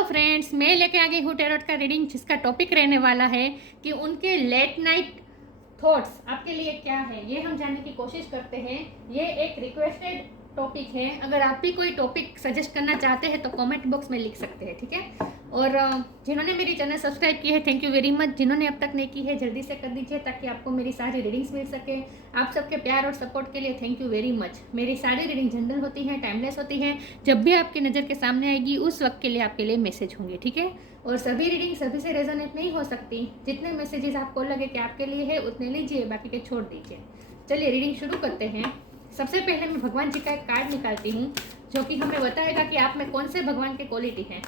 Hello friends, मैं लेके आ गई हूँ टैरोट का रीडिंग, जिसका टॉपिक रहने वाला है कि उनके लेट नाइट थॉट्स आपके लिए क्या है, ये हम जानने की कोशिश करते हैं। ये एक रिक्वेस्टेड टॉपिक है। अगर आप भी कोई टॉपिक सजेस्ट करना चाहते हैं तो कमेंट बॉक्स में लिख सकते हैं, ठीक है। और जिन्होंने मेरी चैनल सब्सक्राइब की है, थैंक यू वेरी मच। जिन्होंने अब तक नहीं की है, जल्दी से कर दीजिए ताकि आपको मेरी सारी रीडिंग्स मिल सके। आप सबके प्यार और सपोर्ट के लिए थैंक यू वेरी मच। मेरी सारी रीडिंग जनरल होती हैं, टाइमलेस होती हैं। जब भी आपकी नज़र के सामने आएगी उस वक्त के लिए आपके लिए मैसेज होंगे, ठीक है। और सभी रीडिंग सभी से रेजोनेट नहीं हो सकती। जितने मैसेजेस आपको लगे कि आपके लिए है उतने लीजिए, बाकी के छोड़ दीजिए। चलिए रीडिंग शुरू करते हैं। सबसे पहले मैं भगवान जी का एक कार्ड निकालती हूँ जो कि हमें बताएगा कि आप में कौन से भगवान की क्वालिटी है।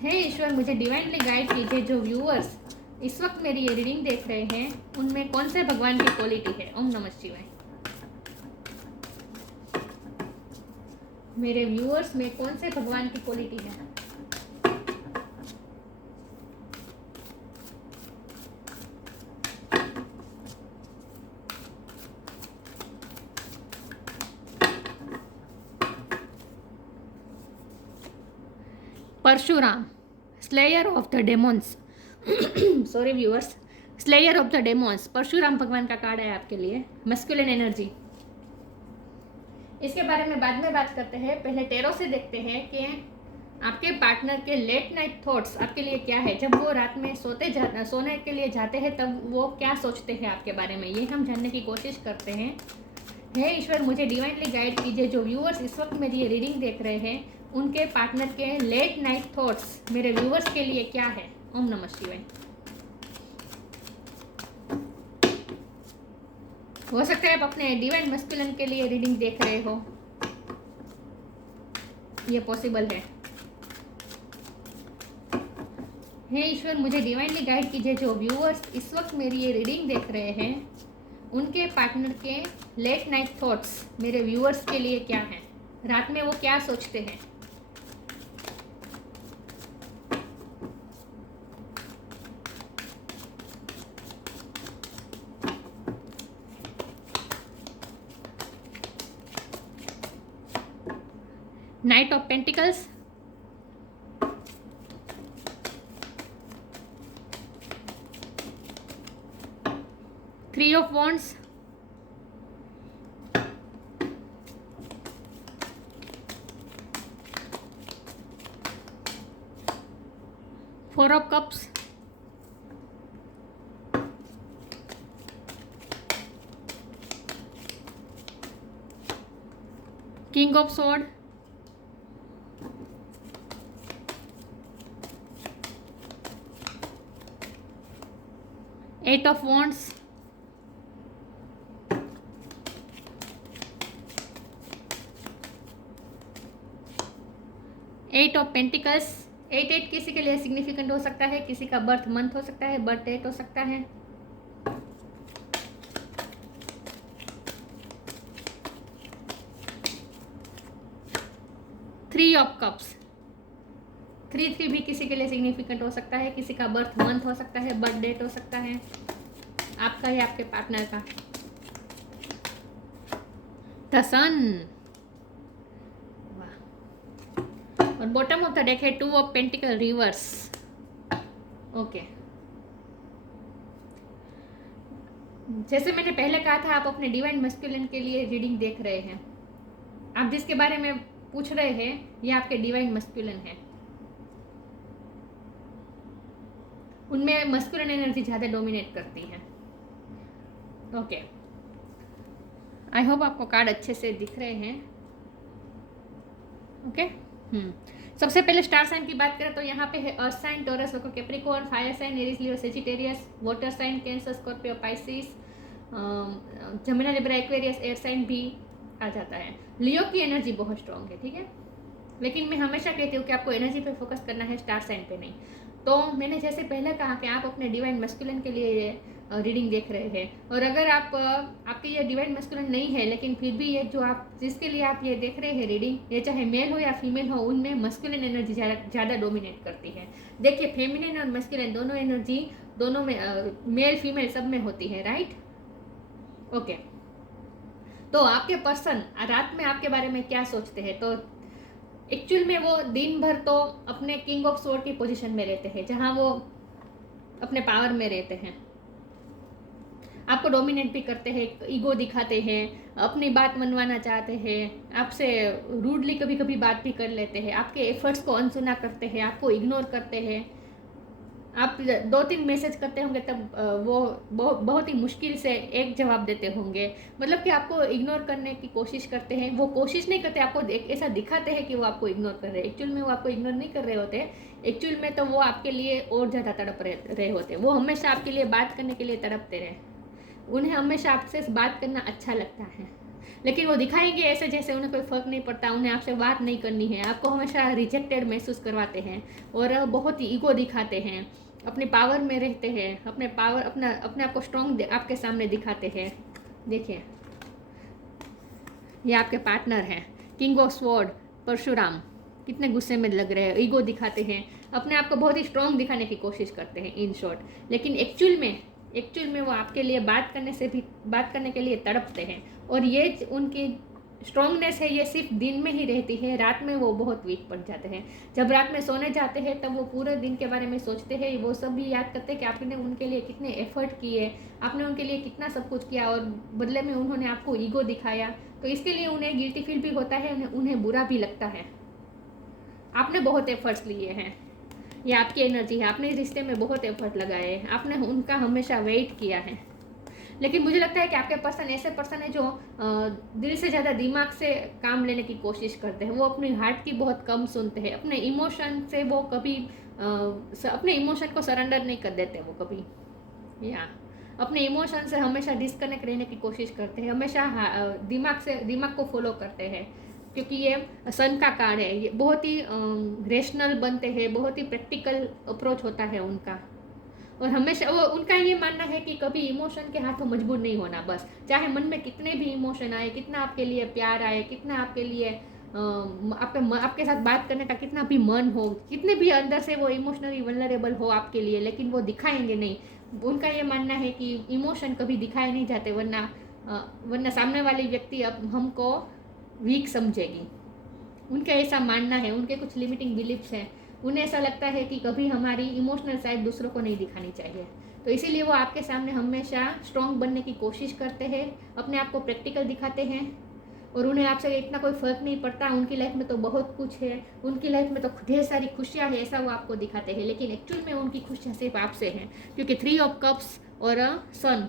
हे ईश्वर, मुझे डिवाइनली गाइड कीजिए। जो व्यूअर्स इस वक्त मेरी ये रीडिंग देख रहे हैं उनमें कौन से भगवान की क्वालिटी है। ओम नमः शिवाय। मेरे व्यूअर्स में कौन से भगवान की क्वालिटी है। Parshuram, slayer of the demons. Sorry viewers, slayer of the demons Parshuram भगवान का कार्ड है आपके लिए। मस्कुलिन एनर्जी, इसके बारे में बाद में बात करते हैं। पहले टेरो से देखते हैं कि आपके पार्टनर के लेट नाइट थॉट्स आपके लिए क्या है। जब वो रात में सोने के लिए जाते हैं तब वो क्या सोचते हैं आपके बारे में, ये हम जानने की कोशिश करते हैं। हे ईश्वर, मुझे डिवाइनली गाइड कीजिए। जो व्यूअर्स इस वक्त मेरी ये रीडिंग देख रहे हैं उनके पार्टनर के लेट नाइट थॉट्स मेरे व्यूअर्स के लिए क्या है। ओम नमः शिवाय। हो सकता है आप अपने डिवाइन मस्कुलिन के लिए रीडिंग देख रहे हो, ये पॉसिबल है। हे ईश्वर, मुझे डिवाइनली गाइड कीजिए। जो व्यूअर्स इस वक्त मेरी ये रीडिंग देख रहे हैं उनके पार्टनर के लेट नाइट थॉट्स मेरे व्यूअर्स के लिए क्या है। रात में वो क्या सोचते हैं। Knight of pentacles, three of wands, four of cups, king of sword, eight of wands, eight of pentacles. Eight eight किसी के लिए सिग्निफिकेंट हो सकता है, किसी का बर्थ मंथ हो सकता है, बर्थ डेट हो सकता है। Three of cups, three three भी किसी के लिए सिग्निफिकेंट हो सकता है, किसी का बर्थ मंथ हो सकता है, बर्थ डेट हो सकता है, आपका या आपके पार्टनर का। द सन, और बॉटम ऑफ द डेक है two of pentacle reverse. Okay, जैसे मैंने पहले कहा था, आप अपने डिवाइन मस्कुलिन के लिए रीडिंग देख रहे हैं। आप जिसके बारे में पूछ रहे हैं ये आपके डिवाइन मस्कुलिन है। उनमें मस्कुलिन एनर्जी ज़्यादा डोमिनेट करती है। ओके, आई होप आपको कार्ड अच्छे से दिख रहे हैं। ओके, सबसे पहले स्टार साइन की बात करें तो यहाँ पे है earth sign, Taurus, Capricorn, fire sign, Aries, Leo, Sagittarius, water sign, Cancer, Scorpio, Pisces, Gemini, Libra, Aquarius, air sign भी आ जाता है। लियो की एनर्जी बहुत स्ट्रॉन्ग है, ठीक है। लेकिन मैं हमेशा कहती हूँ कि आपको एनर्जी पे फोकस करना है, स्टार साइन पे नहीं। तो मैंने जैसे पहले कहा कि आप अपने डिवाइन मस्कुलिन के लिए ये रीडिंग देख रहे हैं, और अगर आप आपके ये डिवाइन मस्कुलिन नहीं है लेकिन फिर भी ये जो आप जिसके लिए आप ये देख रहे हैं रीडिंग, ये चाहे मेल हो या फीमेल हो, उनमें मस्कुलिन एनर्जी ज़्यादा डोमिनेट करती है। देखिए, फेमिनिन और मस्कुलिन दोनों एनर्जी दोनों में मेल फीमेल सब में होती है, राइट। ओके, तो आपके पर्सन रात में आपके बारे में क्या सोचते हैं। तो एक्चुअल में वो दिन भर तो अपने किंग ऑफ स्वॉर्ड की पोजीशन में रहते हैं, जहाँ वो अपने पावर में रहते हैं। आपको डोमिनेट भी करते हैं, ईगो दिखाते हैं, अपनी बात मनवाना चाहते हैं, आपसे रूडली कभी कभी बात भी कर लेते हैं, आपके एफर्ट्स को अनसुना करते हैं, आपको इग्नोर करते हैं। आप 2-3 मैसेज करते होंगे तब वो बहुत ही मुश्किल से एक जवाब देते होंगे। मतलब कि आपको इग्नोर करने की कोशिश करते हैं। वो कोशिश नहीं करते, आपको ऐसा दिखाते हैं कि वो आपको इग्नोर कर रहे हैं। एक्चुअल में वो आपको इग्नोर नहीं कर रहे होते। एक्चुअल में तो वो आपके लिए और ज़्यादा तड़प रहे होते। वो हमेशा आपके लिए बात करने के लिए तड़पते रहे। उन्हें हमेशा आपसे बात करना अच्छा लगता है, लेकिन वो दिखाएंगे ऐसे जैसे उन्हें कोई फ़र्क नहीं पड़ता, उन्हें आपसे बात नहीं करनी है। आपको हमेशा रिजेक्टेड महसूस करवाते हैं और बहुत ही ईगो दिखाते हैं, अपने पावर में रहते हैं, अपने आप को स्ट्रॉन्ग आपके सामने दिखाते हैं। देखिए, ये आपके पार्टनर हैं, किंग ऑफ स्वॉर्ड परशुराम। कितने गुस्से में लग रहे हैं, ईगो दिखाते हैं, अपने आप को बहुत ही स्ट्रॉन्ग दिखाने की कोशिश करते हैं इन शॉर्ट। लेकिन एक्चुअल में वो आपके लिए बात करने के लिए तड़पते हैं। और ये उनकी स्ट्रॉन्गनेस है, ये सिर्फ दिन में ही रहती है, रात में वो बहुत वीक पड़ जाते हैं। जब रात में सोने जाते हैं तब वो पूरे दिन के बारे में सोचते हैं। वो सब भी याद करते हैं कि आपने उनके लिए कितने एफर्ट किए, आपने उनके लिए कितना सब कुछ किया और बदले में उन्होंने आपको ईगो दिखाया। तो इसके लिए उन्हें गिल्टी फील भी होता है, उन्हें बुरा भी लगता है। आपने बहुत एफर्ट्स लिए हैं, ये आपकी एनर्जी है, आपने इस रिश्ते में बहुत एफर्ट लगाए हैं, आपने उनका हमेशा वेट किया है। लेकिन मुझे लगता है कि आपके पर्सन ऐसे पर्सन है जो दिल से ज़्यादा दिमाग से काम लेने की कोशिश करते हैं। वो अपनी हार्ट की बहुत कम सुनते हैं, अपने इमोशन से वो कभी अपने इमोशन को सरेंडर नहीं कर देते वो कभी, या अपने इमोशन से हमेशा डिस्कनेक्ट रहने की कोशिश करते हैं, हमेशा दिमाग को फॉलो करते हैं। क्योंकि ये सन का कार्ड है, ये बहुत ही रेशनल बनते हैं, बहुत ही प्रैक्टिकल अप्रोच होता है उनका। और हमेशा वो उनका ये मानना है कि कभी इमोशन के हाथों मजबूर नहीं होना। बस चाहे मन में कितने भी इमोशन आए, कितना आपके लिए प्यार आए, कितना आपके लिए आपके साथ बात करने का कितना भी मन हो, कितने भी अंदर से वो इमोशनली वल्नरेबल हो आपके लिए, लेकिन वो दिखाएंगे नहीं। उनका ये मानना है कि इमोशन कभी दिखाए नहीं जाते, वरना सामने वाली व्यक्ति अब हमको वीक समझेगी। उनका ऐसा मानना है, उनके कुछ लिमिटिंग बिलीफ्स हैं। उन्हें ऐसा लगता है कि कभी हमारी इमोशनल साइड दूसरों को नहीं दिखानी चाहिए। तो इसीलिए वो आपके सामने हमेशा स्ट्रॉन्ग बनने की कोशिश करते हैं, अपने आप को प्रैक्टिकल दिखाते हैं। और उन्हें आपसे इतना कोई फ़र्क नहीं पड़ता, उनकी लाइफ में तो बहुत कुछ है, उनकी लाइफ में तो ढेर सारी खुशियाँ है, ऐसा वो आपको दिखाते हैं। लेकिन एक्चुअल में उनकी खुशियाँ सिर्फ आपसे हैं, क्योंकि 3 ऑफ कप्स और सन,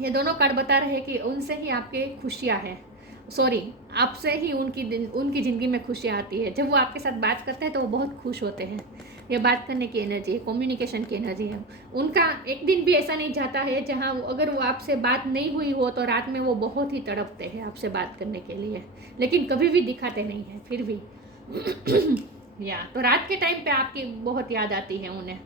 ये दोनों कार्ड बता रहे हैं कि उनसे ही आपके खुशियाँ हैं। सॉरी, आपसे ही उनकी ज़िंदगी में खुशियाँ आती है। जब वो आपके साथ बात करते हैं तो वो बहुत खुश होते हैं। ये बात करने की एनर्जी है, कम्युनिकेशन की एनर्जी है। उनका एक दिन भी ऐसा नहीं जाता है जहाँ अगर वो आपसे बात नहीं हुई हो तो रात में वो बहुत ही तड़पते हैं आपसे बात करने के लिए, लेकिन कभी भी दिखाते नहीं हैं फिर भी। या तो रात के टाइम पे आपकी बहुत याद आती है उन्हें,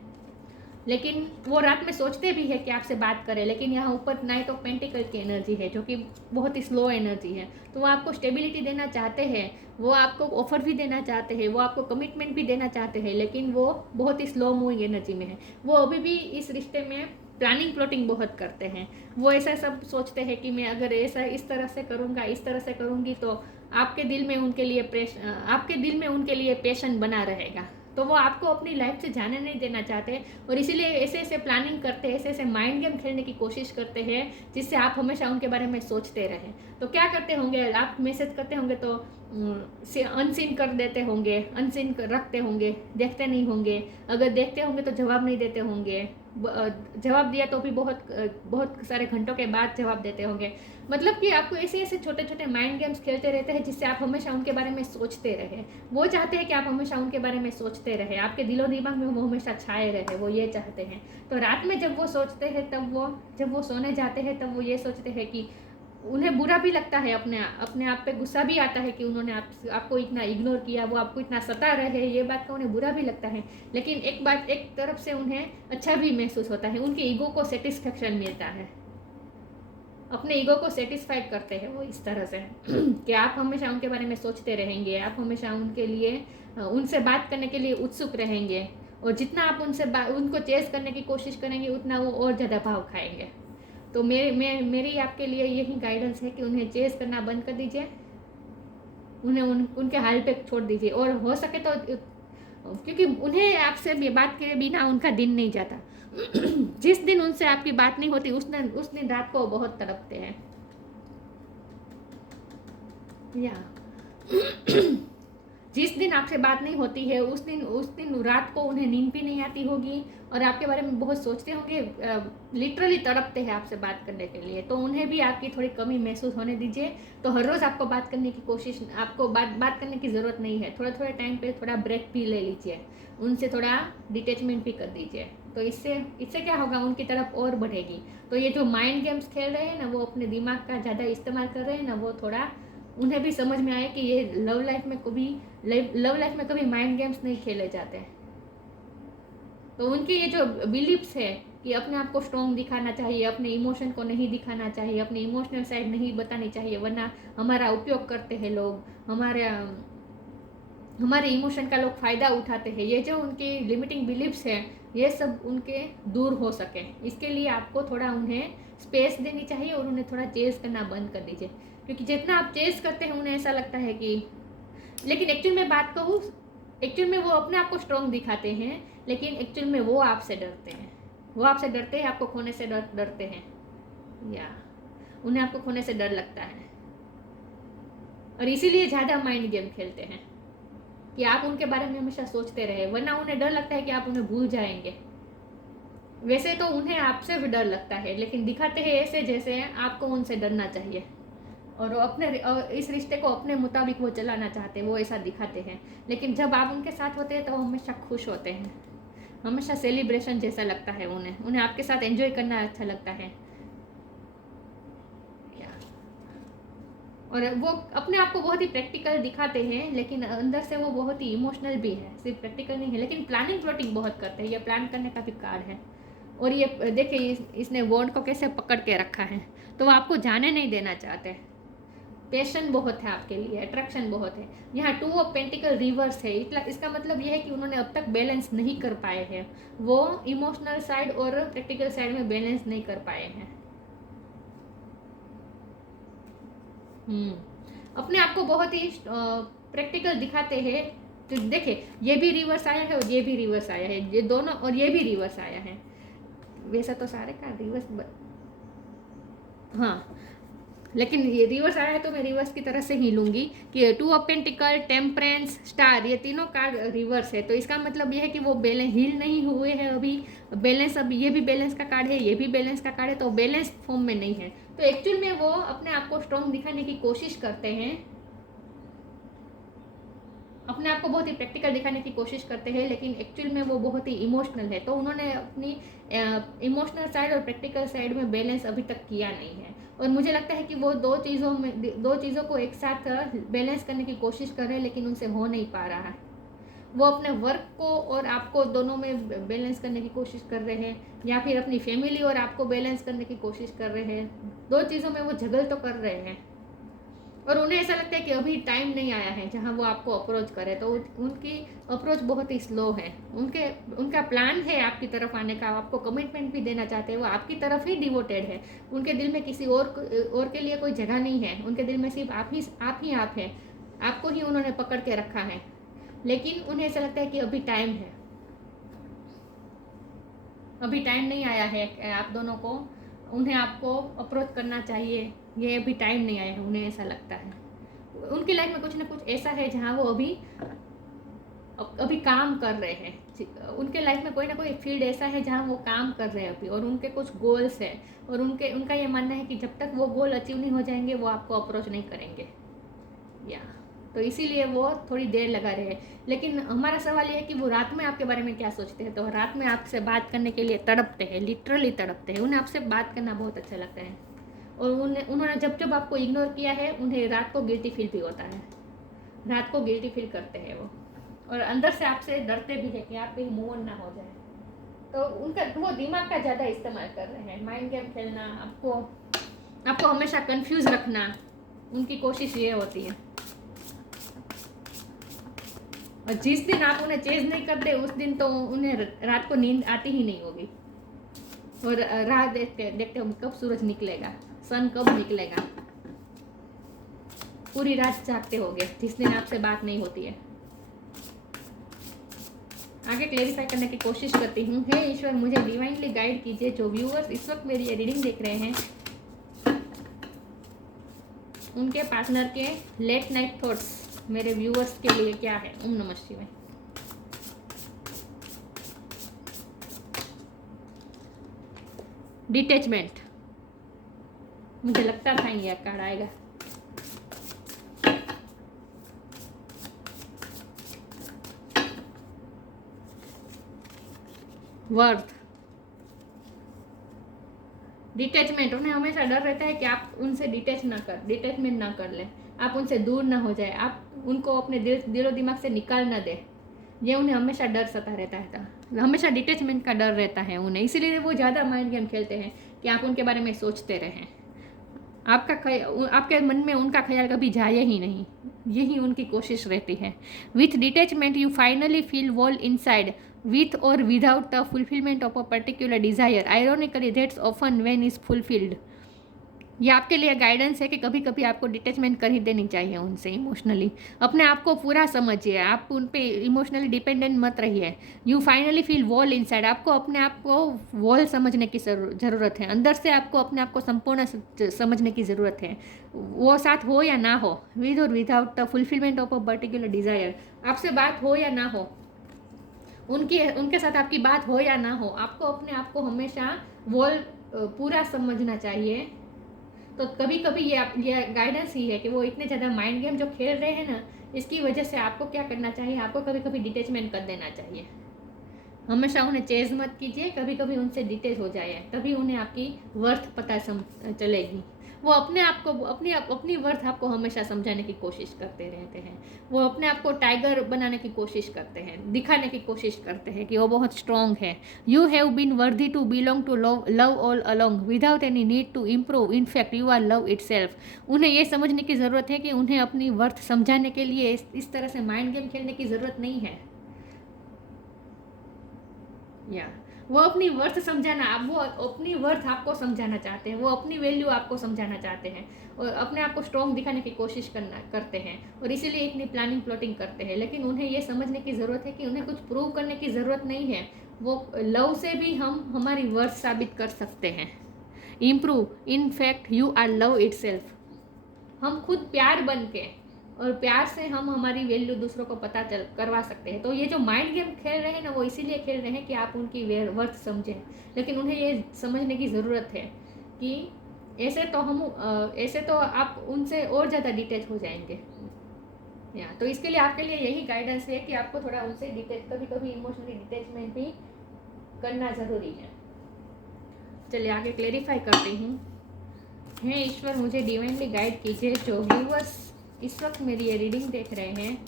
लेकिन वो रात में सोचते भी है कि आपसे बात करें। लेकिन यहाँ ऊपर नाइट ऑफ पेंटिकल की एनर्जी है, जो कि बहुत ही स्लो एनर्जी है। तो वो आपको स्टेबिलिटी देना चाहते हैं, वो आपको ऑफर भी देना चाहते हैं, वो आपको कमिटमेंट भी देना चाहते हैं, लेकिन वो बहुत ही स्लो मूविंग एनर्जी में है। वो अभी भी इस रिश्ते में प्लानिंग प्लॉटिंग बहुत करते हैं। वो ऐसा सब सोचते हैं कि मैं अगर ऐसा इस तरह से करूँगा, इस तरह से करूँगी तो आपके दिल में उनके लिए पैशन बना रहेगा। तो वो आपको अपनी लाइफ से जाने नहीं देना चाहते, और इसीलिए ऐसे ऐसे प्लानिंग करते हैं, ऐसे ऐसे माइंड गेम खेलने की कोशिश करते हैं जिससे आप हमेशा उनके बारे में सोचते रहें। तो क्या करते होंगे, आप मैसेज करते होंगे तो अनसीन कर देते होंगे, अनसीन रखते होंगे, देखते नहीं होंगे। अगर देखते होंगे तो जवाब नहीं देते होंगे, जवाब दिया तो भी बहुत सारे घंटों के बाद जवाब देते होंगे। मतलब कि आपको ऐसे ऐसे छोटे छोटे माइंड गेम्स खेलते रहते हैं जिससे आप हमेशा उनके बारे में सोचते रहे। वो चाहते हैं कि आप हमेशा उनके बारे में सोचते रहे, आपके दिलो दिमाग में वो हमेशा छाए रहे, वो ये चाहते हैं। तो रात में जब वो सोचते हैं जब वो सोने जाते हैं तब वो ये सोचते हैं कि उन्हें बुरा भी लगता है, अपने आप पे गुस्सा भी आता है कि उन्होंने आपको इतना इग्नोर किया, वो आपको इतना सता रहे, ये बात का उन्हें बुरा भी लगता है। लेकिन एक तरफ से उन्हें अच्छा भी महसूस होता है, उनके ईगो को सेटिस्फेक्शन मिलता है, अपने ईगो को सेटिस्फाइड करते हैं वो इस तरह से कि आप हमेशा उनके बारे में सोचते रहेंगे, आप हमेशा उनसे बात करने के लिए उत्सुक रहेंगे, और जितना आप उनको चेस करने की कोशिश करेंगे उतना वो और ज़्यादा भाव खाएंगे। तो मेरी आपके लिए यही गाइडेंस है कि उन्हें चेस करना बंद कर दीजिए, उनके हाल पे छोड़ दीजिए। और हो सके तो, क्योंकि उन्हें आपसे बात के बिना उनका दिन नहीं जाता। जिस दिन उनसे आपकी बात नहीं होती उस दिन रात को बहुत तड़पते हैं। या जिस दिन आपसे बात नहीं होती है उस दिन रात को उन्हें नींद भी नहीं आती होगी और आपके बारे में बहुत सोचते होंगे, लिटरली तड़पते हैं आपसे बात करने के लिए। तो उन्हें भी आपकी थोड़ी कमी महसूस होने दीजिए। तो हर रोज़ आपको बात करने की कोशिश, आपको बात करने की ज़रूरत नहीं है। थोड़ा थोड़ा टाइम पे थोड़ा ब्रेक भी ले लीजिए, उनसे थोड़ा डिटेचमेंट भी कर दीजिए। तो इससे क्या होगा, उनकी तरफ और बढ़ेगी। तो ये जो माइंड गेम्स खेल रहे हैं ना, वो अपने दिमाग का ज़्यादा इस्तेमाल कर रहे हैं ना, वो थोड़ा उन्हें भी समझ में आए कि ये लव लाइफ में कभी माइंड गेम्स नहीं खेले जाते हैं। तो उनकी ये जो बिलीव्स है कि अपने आप को स्ट्रॉन्ग दिखाना चाहिए, अपने इमोशन को नहीं दिखाना चाहिए, अपनी इमोशनल साइड नहीं बतानी चाहिए, वरना हमारा उपयोग करते हैं लोग, हमारे इमोशन का लोग फ़ायदा उठाते हैं। ये जो उनकी लिमिटिंग बिलीव्स है, ये सब उनके दूर हो सके, इसके लिए आपको थोड़ा उन्हें स्पेस देनी चाहिए और उन्हें थोड़ा चेज़ करना बंद कर दीजिए। क्योंकि जितना आप चेज़ करते हैं उन्हें ऐसा लगता है कि, लेकिन एक्चुअल में बात कहूँ, एक्चुअल में वो अपने आप को स्ट्रॉन्ग दिखाते हैं, लेकिन एक्चुअल में वो आपसे डरते हैं। आपको खोने से डरते हैं, या उन्हें आपको खोने से डर लगता है और इसीलिए ज़्यादा माइंड गेम खेलते हैं कि आप उनके बारे में हमेशा सोचते रहे, वरना उन्हें डर लगता है कि आप उन्हें भूल जाएंगे। वैसे तो उन्हें आपसे भी डर लगता है, लेकिन दिखाते हैं ऐसे जैसे आपको उनसे डरना चाहिए और इस रिश्ते को अपने मुताबिक वो चलाना चाहते हैं, वो ऐसा दिखाते हैं। लेकिन जब आप उनके साथ होते हैं तो हमेशा खुश होते हैं, हमेशा सेलिब्रेशन जैसा लगता है उन्हें आपके साथ एंजॉय करना अच्छा लगता है। और वो अपने आप को बहुत ही प्रैक्टिकल दिखाते हैं, लेकिन अंदर से वो बहुत ही इमोशनल भी है, सिर्फ प्रैक्टिकल नहीं है। लेकिन प्लानिंग प्लॉटिंग बहुत करते हैं, ये प्लान करने का भी कार्ड है। और ये देखिए इसने वॉन्ड को कैसे पकड़ के रखा है, तो वो आपको जाने नहीं देना चाहते। पैशन बहुत है आपके लिए, अट्रैक्शन बहुत है। यहाँ 2 ऑफ पेंटिकल रिवर्स है, इसका मतलब ये है कि उन्होंने अब तक बैलेंस नहीं कर पाए हैं, वो इमोशनल साइड और प्रैक्टिकल साइड में बैलेंस नहीं कर पाए हैं। अपने आप को बहुत ही प्रैक्टिकल दिखाते हैं। तो देखिए ये भी रिवर्स आया है और ये भी रिवर्स आया है, ये दोनों, और ये भी रिवर्स आया है। वैसा तो सारे का रिवर्स, हाँ, लेकिन ये रिवर्स आया है तो मैं रिवर्स की तरह से ही लूँगी कि 2 ऑफ पेंटिकल, टेम्परेंस, स्टार, ये तीनों कार्ड रिवर्स है। तो इसका मतलब ये है कि वो बैलेंस हील नहीं हुए हैं अभी, बैलेंस, अभी ये भी बैलेंस का कार्ड है, ये भी बैलेंस का कार्ड है, तो बैलेंस फॉर्म में नहीं है। तो एक्चुअल में वो अपने आप को स्ट्रॉन्ग दिखाने की कोशिश करते हैं, अपने आप को बहुत ही प्रैक्टिकल दिखाने की कोशिश करते हैं, लेकिन एक्चुअल में वो बहुत ही इमोशनल है। तो उन्होंने अपनी इमोशनल साइड और प्रैक्टिकल साइड में बैलेंस अभी तक किया नहीं है। और मुझे लगता है कि वो दो चीज़ों को एक साथ बैलेंस करने की कोशिश कर रहे हैं, लेकिन उनसे हो नहीं पा रहा है। वो अपने वर्क को और आपको दोनों में बैलेंस करने की कोशिश कर रहे हैं, या फिर अपनी फैमिली और आपको बैलेंस करने की कोशिश कर रहे हैं। 2 चीज़ों में वो जगल तो कर रहे हैं और उन्हें ऐसा लगता है कि अभी टाइम नहीं आया है जहां वो आपको अप्रोच करे। तो उनकी अप्रोच बहुत ही स्लो है। उनका प्लान है आपकी तरफ आने का, आपको कमिटमेंट भी देना चाहते हैं, वो आपकी तरफ ही डिवोटेड है। उनके दिल में किसी और के लिए कोई जगह नहीं है, उनके दिल में सिर्फ आप है, आपको ही उन्होंने पकड़ के रखा है। लेकिन उन्हें ऐसा लगता है कि अभी टाइम है, अभी टाइम नहीं आया है आप दोनों को, उन्हें आपको अप्रोच करना चाहिए, ये अभी टाइम नहीं आया है, उन्हें ऐसा लगता है। उनकी लाइफ में कुछ ना कुछ ऐसा है जहाँ वो अभी काम कर रहे हैं। उनके लाइफ में कोई ना कोई फील्ड ऐसा है जहाँ वो काम कर रहे हैं अभी, और उनके कुछ गोल्स हैं, और उनका ये मानना है कि जब तक वो गोल अचीव नहीं हो जाएंगे वो आपको अप्रोच नहीं करेंगे। तो इसीलिए वो थोड़ी देर लगा रहे हैं। लेकिन हमारा सवाल ये है कि वो रात में आपके बारे में क्या सोचते हैं। तो रात में आपसे बात करने के लिए तड़पते हैं, लिटरली तड़पते हैं, उन्हें आपसे बात करना बहुत अच्छा लगता है। और उन्होंने जब आपको इग्नोर किया है, उन्हें रात को गिल्टी फील भी होता है, रात को गिल्टी फील करते हैं वो, और अंदर से आपसे डरते भी है कि आप कहीं मूव ऑन ना हो जाए। तो वो दिमाग का ज़्यादा इस्तेमाल कर रहे हैं, माइंड गेम खेलना, आपको हमेशा कंफ्यूज रखना, उनकी कोशिश ये होती है। और जिस दिन आप उन्हें चेज नहीं करते उस दिन तो उन्हें रात को नींद आती ही नहीं होगी, और राह देखते देखते कब सूरज निकलेगा, सन कब निकलेगा। पूरी रात जागते होगे जिस दिन आपसे बात नहीं होती है। आगे क्लेरिफाई करने की कोशिश करती हूँ। हे ईश्वर, मुझे डिवाइनली गाइड कीजिए। जो व्यूअर्स इस वक्त मेरी ये रीडिंग देख रहे हैं, उनके पार्टनर के लेट नाइट थॉट्स मेरे व्यूअर्स के लिए क्या है। ओम नमः शिवाय। डिटैचमेंट, मुझे लगता था ये कार्ड आएगा। वर्थ, डिटैचमेंट, उन्हें हमेशा डर रहता है कि आप उनसे डिटैचमेंट ना कर ले, आप उनसे दूर ना हो जाए, आप उनको अपने दिलो दिमाग से निकाल ना दे। ये उन्हें हमेशा डर सता रहता है, हमेशा डिटैचमेंट का डर रहता है उन्हें, इसीलिए वो ज़्यादा माइंड गेम खेलते हैं कि आप उनके बारे में सोचते रहें। आपके मन में उनका ख्याल कभी जाए ही नहीं, यही उनकी कोशिश रहती है। With detachment you finally feel wall inside with or without the fulfillment of a particular desire. Ironically, that's often when is fulfilled. ये आपके लिए गाइडेंस है कि कभी कभी आपको डिटैचमेंट कर ही देनी चाहिए उनसे इमोशनली। अपने आप को पूरा समझिए, आप उन पे इमोशनली डिपेंडेंट मत रहिए। You finally feel wall inside, आपको अपने आप को वॉल समझने की ज़रूरत है, अंदर से आपको अपने आप को संपूर्ण समझने की ज़रूरत है। वो साथ हो या ना हो, विद और without the fulfilment of a particular desire, आपसे बात हो या ना हो, उनके साथ आपकी बात हो या ना हो, आपको अपने आप को हमेशा वॉल पूरा समझना चाहिए। तो कभी कभी ये गाइडेंस ही है कि वो इतने ज़्यादा माइंड गेम जो खेल रहे हैं ना, इसकी वजह से आपको क्या करना चाहिए, आपको कभी कभी डिटैचमेंट कर देना चाहिए। हमेशा उन्हें चेज मत कीजिए, कभी कभी उनसे डिटेच हो जाए, तभी उन्हें आपकी वर्थ पता चलेगी। वो अपने आप को अपनी वर्थ आपको हमेशा समझाने की कोशिश करते रहते हैं। वो अपने आप को टाइगर बनाने की कोशिश करते हैं, दिखाने की कोशिश करते हैं कि वो बहुत स्ट्रॉन्ग है। You have been worthy to belong to love all along without any need to improve, in fact you are love itself. उन्हें ये समझने की ज़रूरत है कि उन्हें अपनी वर्थ समझाने के लिए इस तरह से माइंड गेम खेलने की ज़रूरत नहीं है। या वो अपनी वर्थ समझाना, वो अपनी वर्थ आपको समझाना चाहते हैं, वो अपनी वैल्यू आपको समझाना चाहते हैं और अपने आप को स्ट्रॉन्ग दिखाने की कोशिश करते हैं और इसीलिए इतनी प्लानिंग प्लॉटिंग करते हैं। लेकिन उन्हें ये समझने की ज़रूरत है कि उन्हें कुछ प्रूव करने की ज़रूरत नहीं है। वो लव से भी हम हमारी वर्थ साबित कर सकते हैं। Improve, in fact you are love itself. हम खुद प्यार बन के और प्यार से हम हमारी वैल्यू दूसरों को पता करवा सकते हैं। तो ये जो माइंड गेम खेल रहे हैं ना, वो इसीलिए खेल रहे हैं कि आप उनकी वर्थ समझें। लेकिन उन्हें ये समझने की ज़रूरत है कि ऐसे तो आप उनसे और ज़्यादा डिटैच हो जाएंगे। या तो इसके लिए आपके लिए यही गाइडेंस है कि आपको थोड़ा उनसे कभी कभी इमोशनली डिटैचमेंट भी करना ज़रूरी है। चलिए आगे क्लेरिफाई करती हूँ। हे ईश्वर, मुझे डिवाइनली गाइड कीजिए। जो व्यूअर्स इस वक्त मेरी ये रीडिंग देख रहे हैं,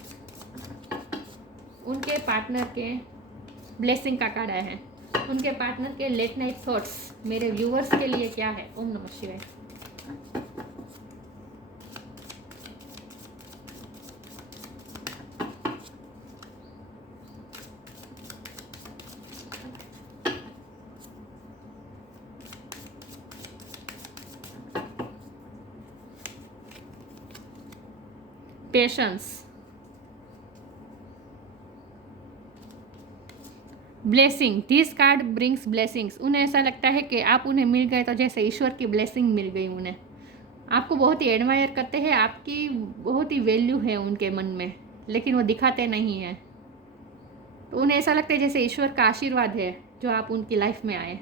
उनके पार्टनर के ब्लेसिंग का कार्ड आया है, उनके पार्टनर के लेट नाइट थॉट्स मेरे व्यूअर्स के लिए क्या है। ओम नमः शिवाय। Patience, blessing, this card brings blessings. उन्हें ऐसा लगता है कि आप उन्हें मिल गए तो जैसे ईश्वर की ब्लेसिंग मिल गई उन्हें। आपको बहुत ही एडमायर करते हैं, आपकी बहुत ही वैल्यू है उनके मन में, लेकिन वो दिखाते नहीं हैं। तो उन्हें ऐसा लगता है जैसे ईश्वर का आशीर्वाद है जो आप उनकी लाइफ में आए।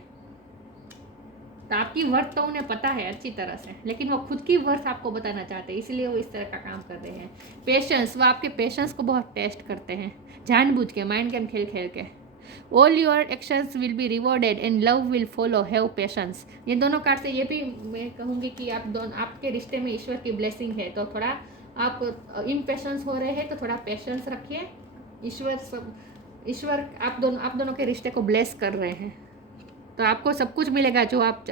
तो आपकी वर्थ तो उन्हें पता है अच्छी तरह से, लेकिन वो खुद की वर्थ आपको बताना चाहते हैं, इसलिए वो इस तरह का काम कर रहे हैं। पेशेंस, वो आपके पेशेंस को बहुत टेस्ट करते हैं जानबूझ के, माइंड गेम खेल खेल के। All your actions will be rewarded and love will follow, have patience. ये दोनों कार्ड से ये भी मैं कहूँगी कि आपके रिश्ते में ईश्वर की ब्लेसिंग है। तो थोड़ा आप इम्पेशेंस हो रहे हैं तो थोड़ा पेशेंस रखिए। ईश्वर आप दोनों के रिश्ते को ब्लेस कर रहे हैं, तो आपको सब कुछ मिलेगा जो आप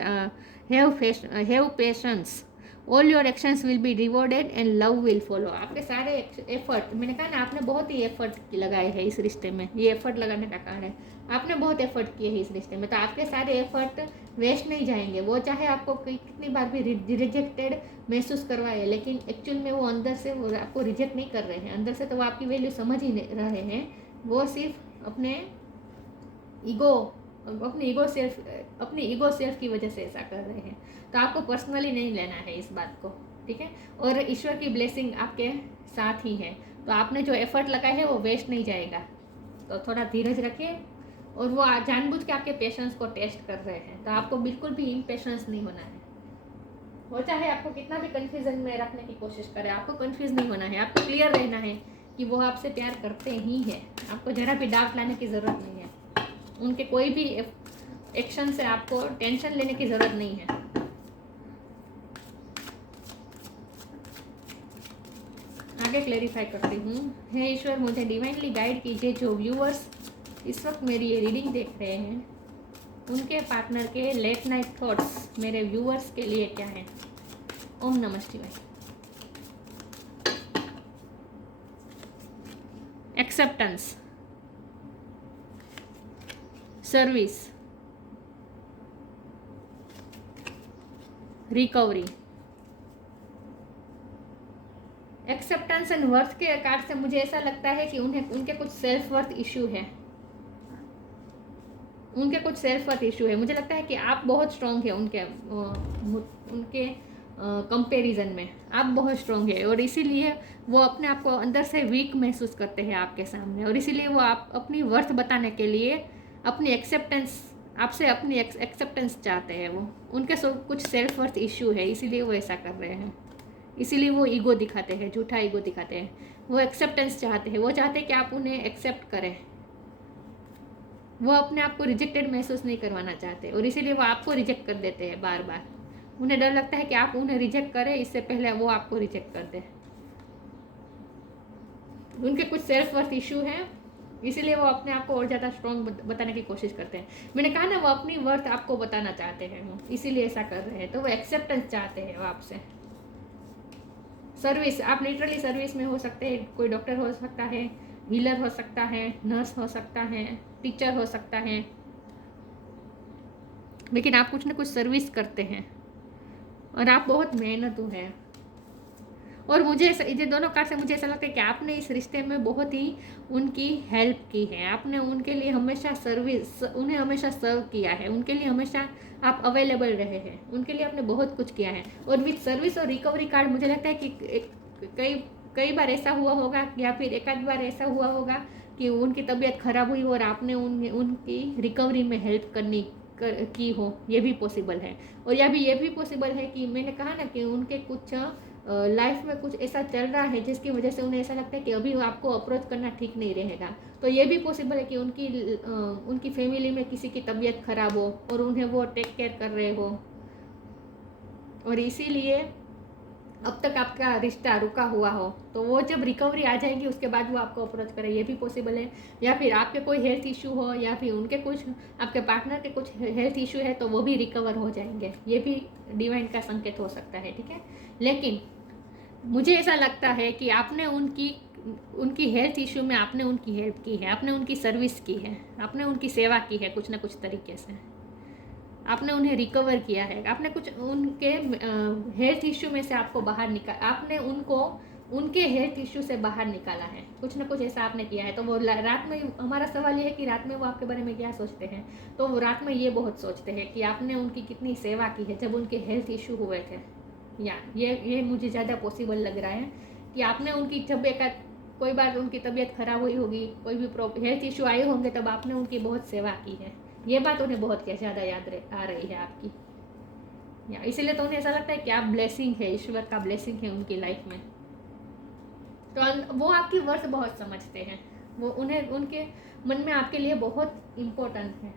have patience. All your actions will be rewarded and love will follow. आपके सारे एफर्ट, मैंने कहा ना आपने बहुत ही एफर्ट लगाए हैं इस रिश्ते में, ये एफर्ट लगाने का कारण है, आपने बहुत एफर्ट किए हैं इस रिश्ते में, तो आपके सारे एफर्ट वेस्ट नहीं जाएंगे। वो चाहे आपको कितनी बार भी रिजेक्टेड महसूस करवाए, लेकिन एक्चुअल में वो अंदर से वो आपको रिजेक्ट नहीं कर रहे हैं, अंदर से तो वो आपकी वैल्यू समझ ही नहीं रहे हैं, वो सिर्फ अपने अपनी ईगो सेल्फ की वजह से ऐसा कर रहे हैं। तो आपको पर्सनली नहीं लेना है इस बात को, ठीक है। और ईश्वर की ब्लेसिंग आपके साथ ही है, तो आपने जो एफर्ट लगाया है वो वेस्ट नहीं जाएगा। तो थोड़ा धीरज रखिए, और वो जानबूझ के आपके पेशेंस को टेस्ट कर रहे हैं, तो आपको बिल्कुल भी इम्पेशेंस नहीं होना है। वो चाहे आपको कितना भी कंफ्यूजन में रखने की कोशिश करे, आपको कंफ्यूज नहीं होना है, आपको क्लियर रहना है कि वो आपसे प्यार करते ही हैं। आपको ज़रा भी डाउट लाने की ज़रूरत नहीं है, उनके कोई भी एक्शन से आपको टेंशन लेने की ज़रूरत नहीं है। आगे क्लेरिफाई करती हूँ। हे ईश्वर, मुझे डिवाइनली गाइड कीजिए, जो व्यूअर्स इस वक्त मेरी ये रीडिंग देख रहे हैं, उनके पार्टनर के लेट नाइट थॉट्स मेरे व्यूअर्स के लिए क्या है। ओम नमः शिवाय। Acceptance, service, recovery. Acceptance and worth के कार्ड से मुझे ऐसा लगता है कि उनके कुछ सेल्फ वर्थ इशू है, मुझे लगता है कि आप बहुत स्ट्रांग है उनके कंपैरिजन में आप बहुत स्ट्रांग है, और इसीलिए वो अपने आप को अंदर से वीक महसूस करते हैं आपके सामने, और इसीलिए वो आप अपनी वर्थ बताने के लिए अपनी एक्सेप्टेंस चाहते हैं। वो उनके कुछ सेल्फ वर्थ इशू है, इसीलिए वो ऐसा कर रहे हैं, इसीलिए वो ईगो दिखाते हैं, झूठा ईगो दिखाते हैं। वो एक्सेप्टेंस चाहते हैं, वो चाहते हैं कि आप उन्हें एक्सेप्ट करें, वो अपने आप को रिजेक्टेड महसूस नहीं करवाना चाहते, और इसीलिए वो आपको रिजेक्ट कर देते हैं बार बार। उन्हें डर लगता है कि आप उन्हें रिजेक्ट करें, इससे पहले वो आपको रिजेक्ट कर दे। उनके कुछ सेल्फ वर्थ इशू हैं, इसीलिए वो अपने आप को और ज़्यादा स्ट्रॉन्ग बताने की कोशिश करते हैं। मैंने कहा ना, वो अपनी वर्थ आपको बताना चाहते हैं, वो इसीलिए ऐसा कर रहे हैं। तो वो एक्सेप्टेंस चाहते हैं वो आपसे। सर्विस, आप लिटरली सर्विस में हो सकते हैं, कोई डॉक्टर हो सकता है, हीलर हो सकता है, नर्स हो सकता है, टीचर हो सकता है, लेकिन आप कुछ ना कुछ सर्विस करते हैं, और आप बहुत मेहनतू हैं। और मुझे ये दोनों कार्ड से मुझे ऐसा लगता है कि आपने इस रिश्ते में बहुत ही उनकी हेल्प की है, आपने उनके लिए हमेशा उन्हें हमेशा सर्व किया है, उनके लिए हमेशा आप अवेलेबल रहे हैं, उनके लिए आपने बहुत कुछ किया है। और विथ सर्विस और रिकवरी कार्ड मुझे लगता है कि कई बार ऐसा हुआ होगा, या फिर एक आध बार ऐसा हुआ होगा कि उनकी तबीयत खराब हुई और आपने उनकी रिकवरी में हेल्प की हो, ये भी पॉसिबल है। और या भी ये भी पॉसिबल है कि मैंने कहा ना कि उनके कुछ लाइफ में कुछ ऐसा चल रहा है जिसकी वजह से उन्हें ऐसा लगता है कि अभी आपको अप्रोच करना ठीक नहीं रहेगा। तो ये भी पॉसिबल है कि उनकी फैमिली में किसी की तबीयत खराब हो और उन्हें वो टेक केयर कर रहे हो, और इसीलिए अब तक आपका रिश्ता रुका हुआ हो, तो वो जब रिकवरी आ जाएगी उसके बाद वो आपको अप्रोच करे, ये भी पॉसिबल है। या फिर आपके कोई हेल्थ इशू हो, या फिर उनके कुछ आपके पार्टनर के कुछ हेल्थ इशू है, तो वो भी रिकवर हो जाएंगे, ये भी डिवाइन का संकेत हो सकता है, ठीक है। लेकिन मुझे ऐसा लगता है कि आपने उनकी हेल्थ इशू में आपने उनकी हेल्प की है, आपने उनकी सर्विस की है, आपने उनकी सेवा की है कुछ ना कुछ तरीके से, आपने उन्हें रिकवर किया है, आपने कुछ उनके हेल्थ इशू में से आपको बाहर आपने उनके हेल्थ इशू से बाहर निकाला है, कुछ ना कुछ ऐसा आपने किया है। तो वो रात में, हमारा सवाल ये है कि रात में वो आपके बारे में क्या सोचते हैं, तो वो रात में ये बहुत सोचते हैं कि आपने उनकी कितनी सेवा की है जब उनके हेल्थ इशू हुए थे। या ये मुझे ज़्यादा पॉसिबल लग रहा है कि आपने उनकी, जब कोई बार उनकी तबीयत खराब हुई होगी, कोई भी हेल्थ इशू आए होंगे, तब आपने उनकी बहुत सेवा की है। ये बात उन्हें बहुत ज़्यादा याद आ रही है आपकी, या इसीलिए तो उन्हें ऐसा लगता है कि आप ब्लेसिंग है, ईश्वर का ब्लेसिंग है उनकी लाइफ में। तो वो आपकी वर्थ बहुत समझते हैं, वो उनके मन में आपके लिए बहुत इम्पोर्टेंट है,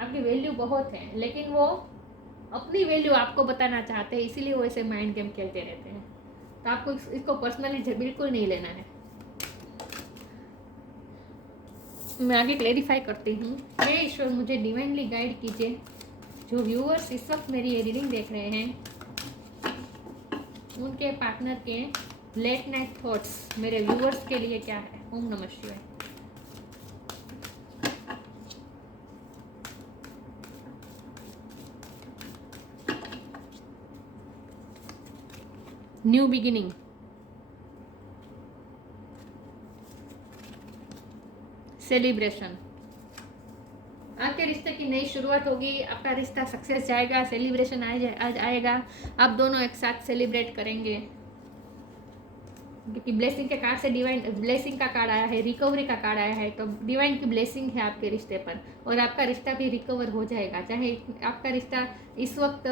आपकी वैल्यू बहुत है, लेकिन वो अपनी वैल्यू आपको बताना चाहते हैं, इसीलिए वो ऐसे माइंड गेम खेलते रहते हैं। तो आपको इसको पर्सनली बिल्कुल नहीं लेना है। मैं आगे क्लेरिफाई करती हूँ। हे ईश्वर, मुझे डिवाइनली गाइड कीजिए, जो व्यूअर्स इस वक्त मेरी ये रीडिंग देख रहे हैं, उनके पार्टनर के लेट नाइट थॉट्स मेरे व्यूअर्स के लिए क्या है। ओम नमः शिवाय। न्यू बिगिनिंग, सेलिब्रेशन, आपके रिश्ते की नई शुरुआत होगी, आपका रिश्ता सक्सेस जाएगा, सेलिब्रेशन आएगा, आप दोनों एक साथ सेलिब्रेट करेंगे, क्योंकि ब्लेसिंग के कार्ड से डिवाइन ब्लेसिंग का कार्ड आया है, रिकवरी का कार्ड आया है, तो डिवाइन की ब्लेसिंग है आपके रिश्ते पर, और आपका रिश्ता भी रिकवर हो जाएगा। चाहे आपका रिश्ता इस वक्त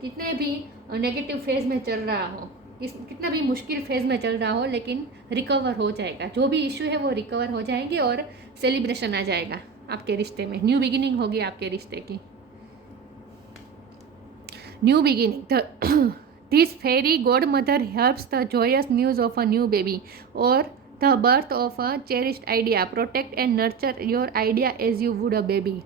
कितने भी नेगेटिव फेज में चल रहा हो, कितना भी मुश्किल फेज में चल रहा हो, लेकिन रिकवर हो जाएगा। जो भी इश्यू है वो रिकवर हो जाएंगे और सेलिब्रेशन आ जाएगा आपके रिश्ते में। न्यू बिगिनिंग होगी आपके रिश्ते की, new beginning. This fairy godmother helps the joyous news of a new baby और the birth of a cherished idea. Protect and nurture your idea as you would a baby.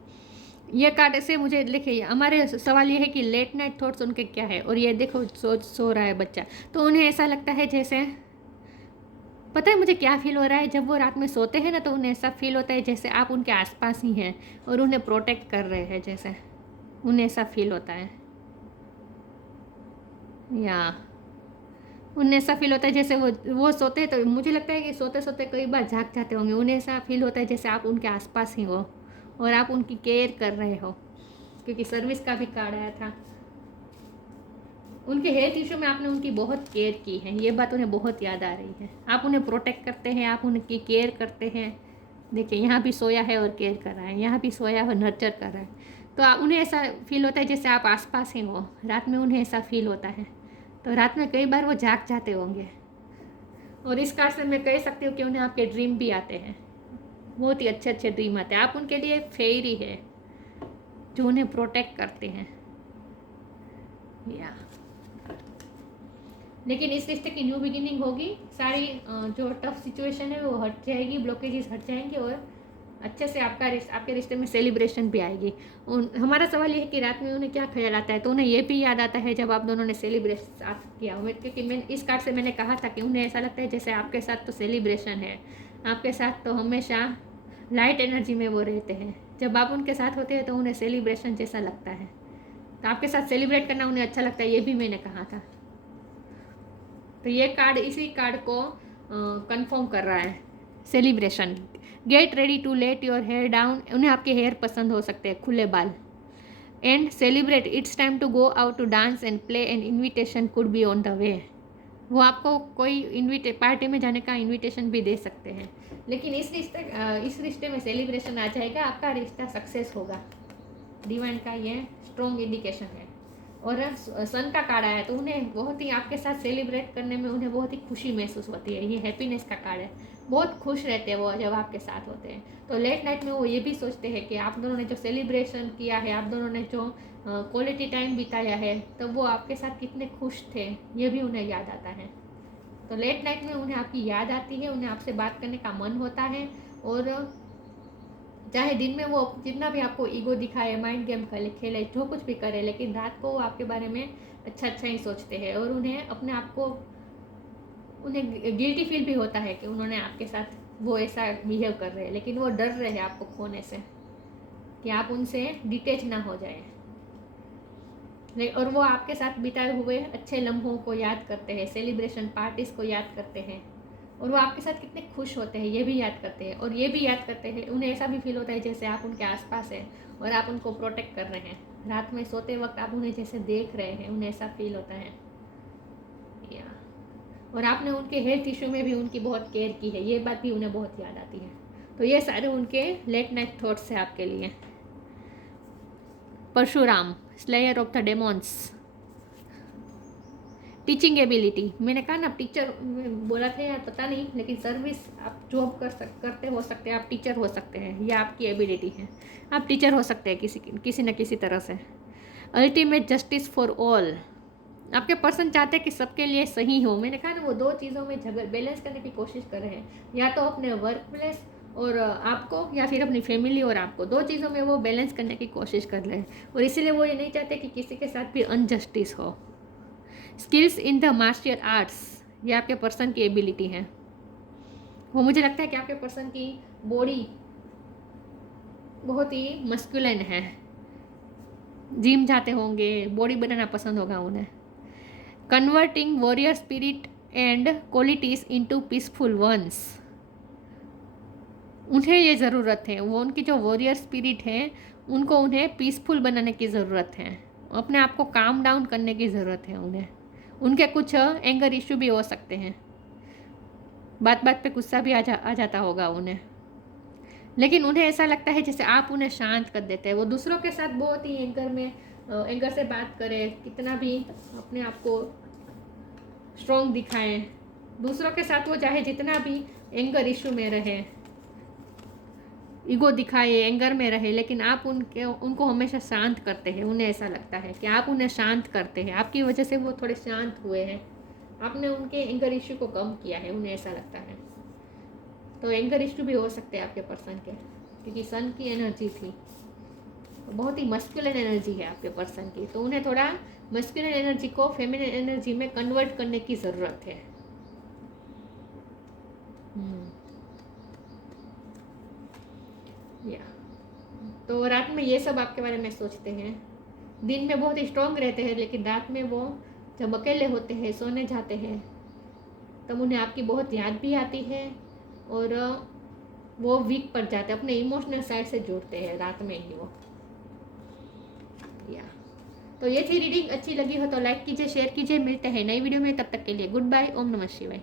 ये card से मुझे लिखे, हमारे सवाल ये है कि लेट नाइट थॉट्स उनके क्या है, और ये देखो सो रहा है बच्चा, तो उन्हें ऐसा लगता है जैसे, पता है मुझे क्या फील हो रहा है, जब वो रात में सोते हैं ना तो उन्हें ऐसा फील होता है जैसे आप उनके आसपास ही हैं और उन्हें प्रोटेक्ट कर रहे हैं, जैसे उन्हें ऐसा फील होता है, या उन्हें ऐसा फील होता है जैसे वो सोते हैं, तो मुझे लगता है कि सोते सोते कई बार जाग जाते होंगे। उन्हें ऐसा फील होता है जैसे आप उनके आसपास ही हो और आप उनकी केयर कर रहे हो, क्योंकि सर्विस का भी कार्ड आया था। उनके हेल्थ इशू में आपने उनकी बहुत केयर की है, ये बात उन्हें बहुत याद आ रही है। आप उन्हें प्रोटेक्ट करते हैं, आप उनकी केयर करते हैं। देखिए यहाँ भी सोया है और केयर कर रहा है, यहाँ भी सोया है और नर्चर कर रहा है, तो उन्हें ऐसा फील होता है जैसे आप आसपास ही हो। रात में उन्हें ऐसा फील होता है, तो रात में कई बार वो जाग जाते होंगे, और इस कार्ड से मैं कह सकती हूँ कि उन्हें आपके ड्रीम भी आते हैं, बहुत ही अच्छे अच्छे ड्रीम आते हैं। आप उनके लिए फेरी है जो उन्हें प्रोटेक्ट करते हैं, या लेकिन इस रिश्ते की न्यू बिगिनिंग होगी। सारी जो टफ सिचुएशन है वो हट जाएगी, ब्लॉकेजेस हट जाएंगे, और अच्छे से आपके रिश्ते में सेलिब्रेशन भी आएगी। हमारा सवाल ये है कि रात में उन्हें क्या ख्याल आता है, तो उन्हें ये भी याद आता है जब आप दोनों ने सेलिब्रेशन साथ किया हो, क्योंकि मैं इस कार्ड से मैंने कहा था कि उन्हें ऐसा लगता है जैसे आपके साथ तो सेलिब्रेशन है, आपके साथ तो हमेशा लाइट एनर्जी में वो रहते हैं। जब आप उनके साथ होते हैं तो उन्हें सेलिब्रेशन जैसा लगता है, तो आपके साथ सेलिब्रेट करना उन्हें अच्छा लगता है, ये भी मैंने कहा था। तो ये कार्ड इसी कार्ड को कंफर्म कर रहा है, celebration. Get ready to let your hair down, उन्हें आपके हेयर पसंद हो सकते हैं, खुले बाल। And celebrate, it's time to go out to dance and play, and invitation could be on the way. वो आपको कोई पार्टी में जाने का इन्विटेशन भी दे सकते हैं, लेकिन इस रिश्ते में सेलिब्रेशन आ जाएगा, आपका रिश्ता सक्सेस होगा। डिवाइन का ये स्ट्रॉन्ग इंडिकेशन है। और सन का कार्ड आया, तो उन्हें बहुत ही आपके साथ सेलिब्रेट करने में उन्हें बहुत ही खुशी महसूस होती है। ये हैप्पीनेस का कार्ड है, बहुत खुश रहते हैं वो जब आपके साथ होते हैं। तो लेट नाइट में वो ये भी सोचते हैं कि आप दोनों ने जो सेलिब्रेशन किया है, आप दोनों ने जो क्वालिटी टाइम बिताया है, तो वो आपके साथ कितने खुश थे, ये भी उन्हें याद आता है। तो लेट नाइट में उन्हें आपकी याद आती है, उन्हें आपसे बात करने का मन होता है, और चाहे दिन में वो जितना भी आपको ईगो दिखाए, माइंड गेम खेले, जो कुछ भी करे, लेकिन रात को वो आपके बारे में अच्छा अच्छा ही सोचते हैं, और उन्हें अपने आप को उन्हें गिल्टी फील भी होता है कि उन्होंने आपके साथ वो ऐसा बिहेव कर रहे हैं, लेकिन वो डर रहे हैं आपको खोने से, कि आप उनसे डिटेच ना हो जाए। और वो आपके साथ बिताए हुए अच्छे लम्हों को याद करते हैं, सेलिब्रेशन पार्टीज को याद करते हैं, और वो आपके साथ कितने खुश होते हैं ये भी याद करते हैं। और ये भी याद करते हैं, उन्हें ऐसा भी फील होता है जैसे आप उनके आसपास हैं और आप उनको प्रोटेक्ट कर रहे हैं। रात में सोते वक्त आप उन्हें जैसे देख रहे हैं, उन्हें ऐसा फील होता है। या और आपने उनके हेल्थ इशू में भी उनकी बहुत केयर की है, ये बात भी उन्हें बहुत याद आती है। तो ये सारे उनके लेट नाइट थॉट्स है आपके लिए। Parshuram, slayer of the demons. Teaching ability, मैंने कहा ना टीचर बोला था यार, पता नहीं, लेकिन सर्विस आप जॉब करते हो सकते हैं, आप टीचर हो सकते हैं, यह आपकी एबिलिटी है। आप टीचर हो सकते हैं किसी न किसी तरह से। अल्टीमेट जस्टिस फॉर ऑल, आपके पर्सन चाहते हैं कि सबके लिए सही हो। मैंने कहा ना वो दो चीज़ों में बैलेंस करने की कोशिश कर रहे हैं, या तो अपने वर्क प्लेस और आपको, या फिर अपनी फैमिली और आपको, दो चीज़ों में वो बैलेंस करने की कोशिश कर रहे हैं। और इसीलिए वो ये नहीं चाहते कि किसी के साथ भी अनजस्टिस हो। Skills in the martial arts, ये आपके पर्सन की एबिलिटी है। वो मुझे लगता है कि आपके पर्सन की बॉडी बहुत ही मस्कुलिन है, जिम जाते होंगे, बॉडी बनाना पसंद होगा उन्हें। Converting warrior spirit and qualities into peaceful ones, उन्हें ये ज़रूरत है, वो उनकी जो वॉरियर स्पिरिट है उनको उन्हें पीसफुल बनाने की ज़रूरत है, अपने आप को काम डाउन करने की ज़रूरत है उन्हें। उनके कुछ एंगर इशू भी हो सकते हैं, बात बात पे गुस्सा भी आ जाता होगा उन्हें, लेकिन उन्हें ऐसा लगता है जैसे आप उन्हें शांत कर देते हैं। वो दूसरों के साथ बहुत ही एंगर से बात करें, कितना भी अपने आप को स्ट्रॉन्ग दिखाएं, दूसरों के साथ वो चाहे जितना भी एंगर इशू में रहे, ईगो दिखाए, एंगर में रहे, लेकिन आप उनको हमेशा शांत करते हैं। उन्हें ऐसा लगता है कि आप उन्हें शांत करते हैं, आपकी वजह से वो थोड़े शांत हुए हैं, आपने उनके एंगर इशू को कम किया है, उन्हें ऐसा लगता है। तो एंगर इशू भी हो सकते हैं आपके पर्सन के, क्योंकि सन की एनर्जी थी, तो बहुत ही मस्कुलिन एनर्जी है आपके पर्सन की, तो उन्हें थोड़ा मस्कुलिन एनर्जी को फेमिनिन एनर्जी में कन्वर्ट करने की ज़रूरत है। या तो रात में ये सब आपके बारे में सोचते हैं, दिन में बहुत स्ट्रॉन्ग रहते हैं, लेकिन रात में वो जब अकेले होते हैं, सोने जाते हैं, तब उन्हें आपकी बहुत याद भी आती है और वो वीक पड़ जाते हैं, अपने इमोशनल साइड से जुड़ते हैं रात में ही वो। या तो ये थी रीडिंग, अच्छी लगी हो तो लाइक कीजिए, शेयर कीजिए, मिलते हैं नई वीडियो में, तब तक के लिए गुड बाय, ओम नमः शिवाय।